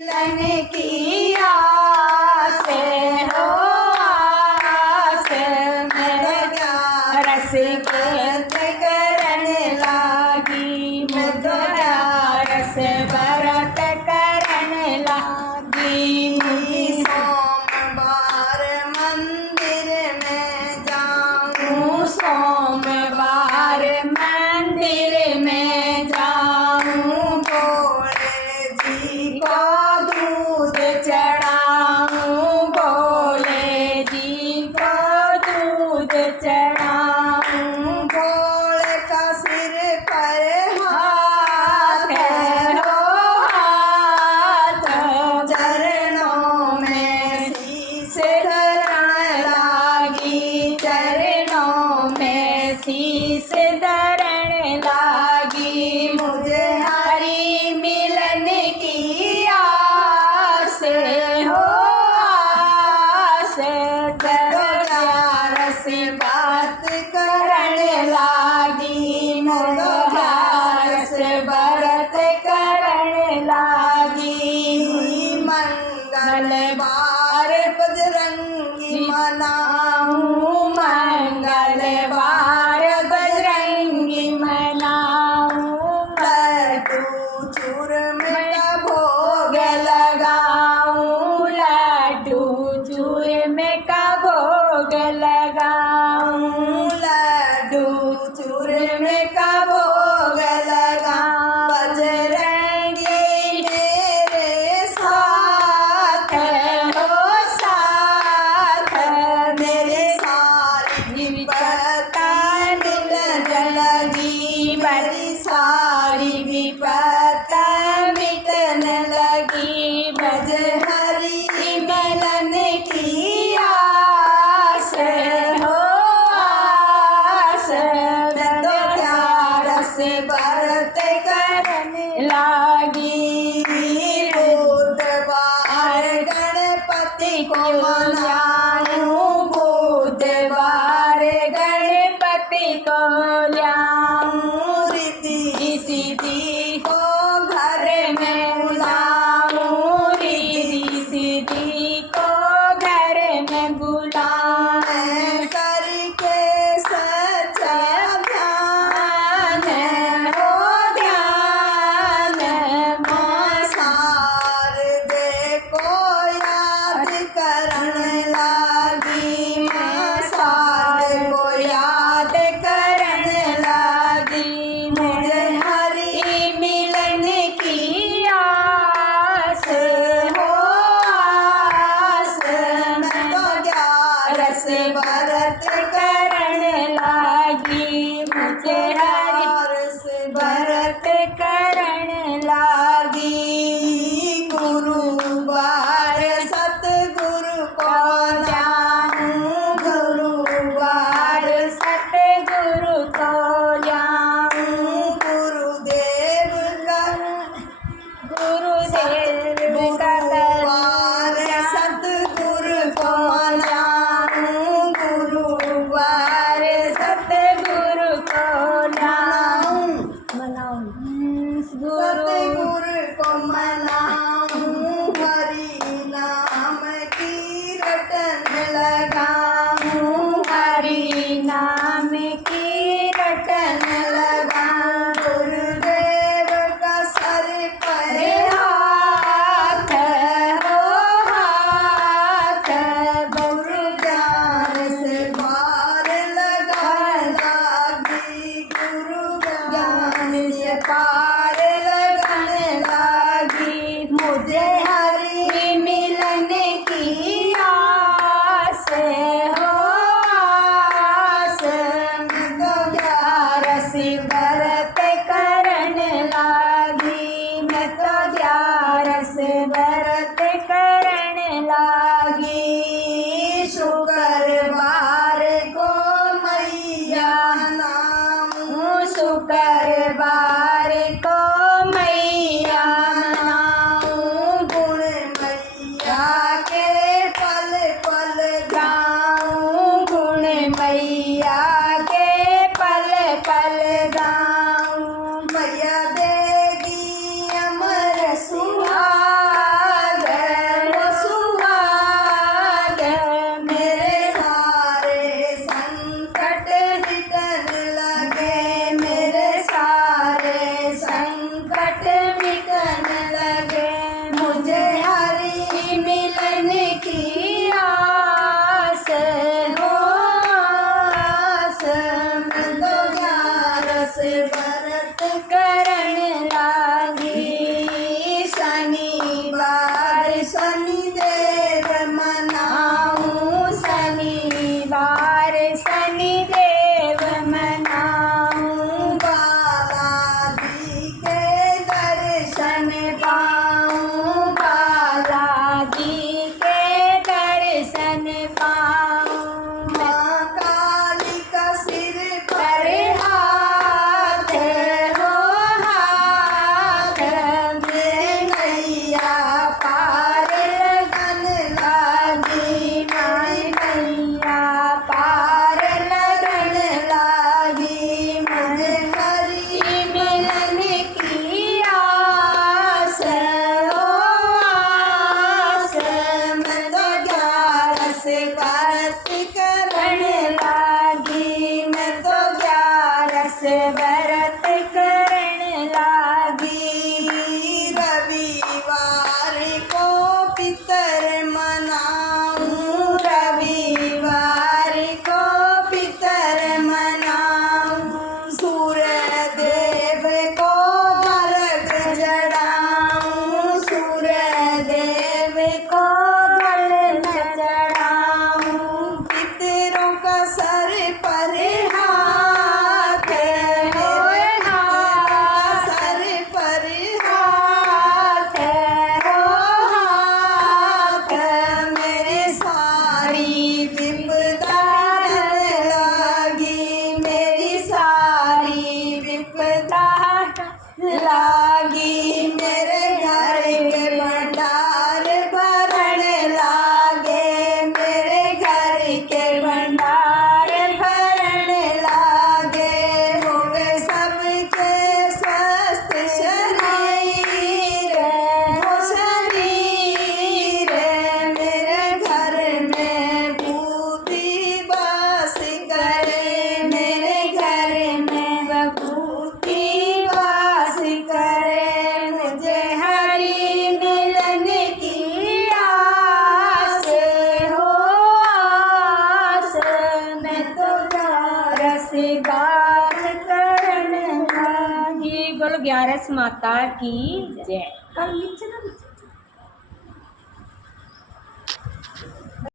मिलन की आस हो आस में रस केत करन लागी मुद्रा रस भरत करन लागी। सोमवार मंदिर में जाऊं सोमवार मंदिर में जाऊं भोले जी को दूध चढ़ाऊं भोले जी को दूध चढ़ाऊं। भोले का सिर पर हाथ हो हाथ चरणों में शीश धरण लागी चरणों में शीश धरण लागी। मुझे हरि मिलन की आस हो आस रस बात करने लागी रस भरत करने लागी। मंगलवार बजरंगी मनाऊं मंगलवार बजरंगी मनाऊं। लड्डू चूरमे का भोग लगाऊं लड्डू चूरमे का भोग लगाऊं लड्डू चूरमे का भोग लगाऊं। बजरंगी मेरे साथ हो साथ मेरे सारी विपत्ता मिटने लगी मेरी सारी विपत्ता मिटने लगी। भज हरि मिलन की आस हो आस रस भरत करने लागी। बुधवार गणपति को मनाऊं बुधवार गणपति को लाऊं। रिद्धि सिद्धि को घर में बुलाऊं रिद्धि सिद्धि को घर में बुलाऊं। करके सच्चा ध्यान हो ध्यान मां शारदे को याद करने गैस माता की जय। कल नीचे ना